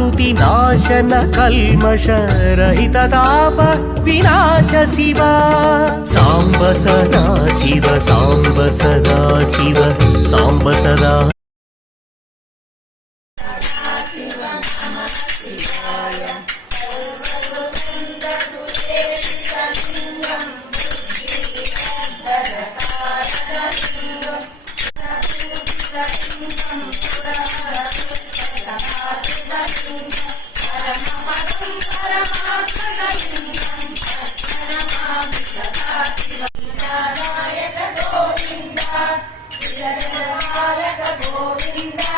प्रकृति नाशन कल्मष रहित ताप विनाश शिव सांब सदा शिव सांब सदा शिव सांब सदा Govinda,